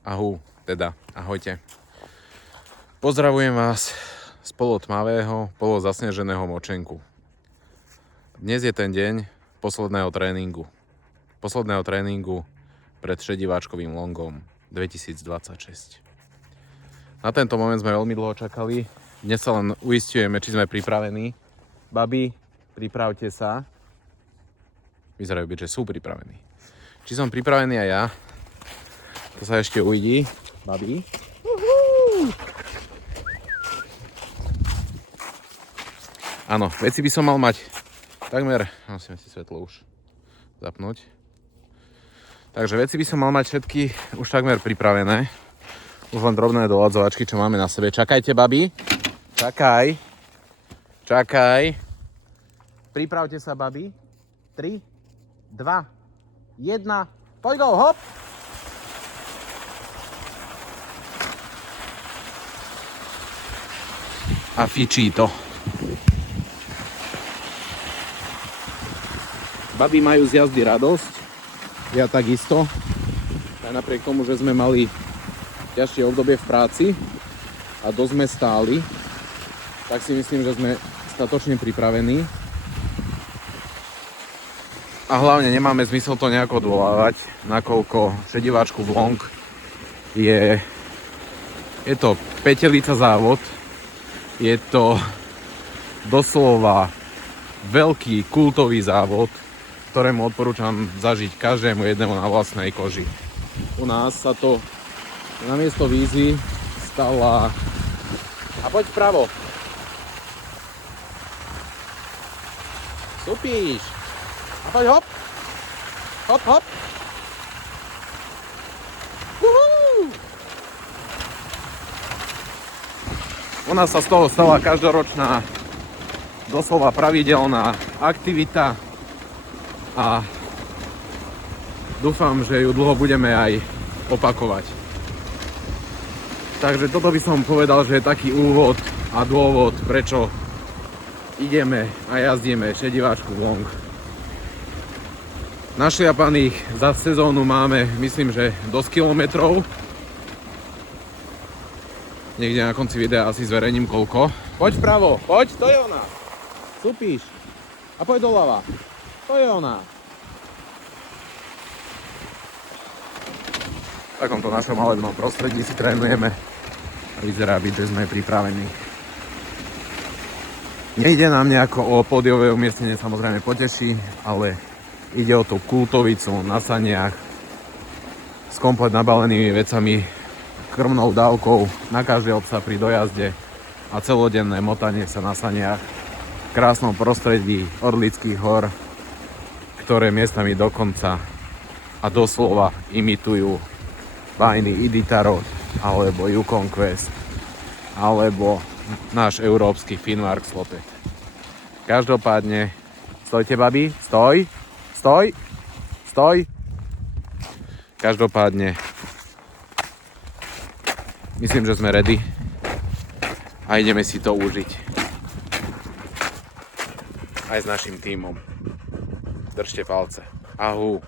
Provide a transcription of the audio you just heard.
Ahojte. Pozdravujem vás z polotmavého, polozasneženého Močenku. Dnes je ten deň posledného tréningu pred šediváčkovým longom 2026. Na tento moment sme veľmi dlho čakali. Dnes sa len uisťujeme, či sme pripravení. Babi, pripravte sa. Vyzerajú byť, že sú pripravení. Či som pripravený aj ja, to sa ešte uvidí. Babi. Áno, veci by som mal mať takmer, musíme si svetlo už zapnúť. Takže veci by som mal mať všetky už takmer pripravené. Už len drobné doladzovačky, čo máme na sebe. Čakajte, babi. Čakaj. Pripravte sa, babi. 3, 2, 1. Poď go, hop! A fičí to. Babi majú z jazdy radosť. Ja takisto. Aj napriek tomu, že sme mali ťažšie obdobie v práci a dosť sme stáli, tak si myslím, že sme statočne pripravení. A hlavne nemáme zmysel to nejako odvolávať, nakoľko šediváčku v long je to petelica závod. Je to doslova veľký kultový závod, ktorému odporúčam zažiť každému jednému na vlastnej koži. U nás sa to namiesto výzvy stala... A poď vpravo. Supíš. A poď hop. Hop, hop. U nás sa z toho stala každoročná, doslova pravidelná aktivita a dúfam, že ju dlho budeme aj opakovať. Takže toto by som povedal, že je taký úvod a dôvod, prečo ideme a jazdíme šediváčku v long. Našliapaných za sezónu máme, myslím, že dosť kilometrov. Niekde na konci videa asi zverejním koľko. Poď vpravo, poď, to je ona. Supíš. A poď doľava. To je ona. V takomto našom malebnom prostredí si trénujeme a vyzerá byť, že sme pripravení. Nejde nám nejako o pódiové umiestnenie, samozrejme poteší, ale ide o tú kultovicu na saniach s komplet nabalenými vecami, krmnou dávkou na každý obsah pri dojazde a celodenné motanie sa na saniach v krásnom prostredí Orlických hor, ktoré miestami dokonca a doslova imitujú bajny Iditarod alebo Yukon Quest alebo náš európsky Finnmark Slopet. Každopádne, stojte, babi, stoj. Každopádne myslím, že sme ready a ideme si to užiť aj s našim tímom. Držte palce. Ahú.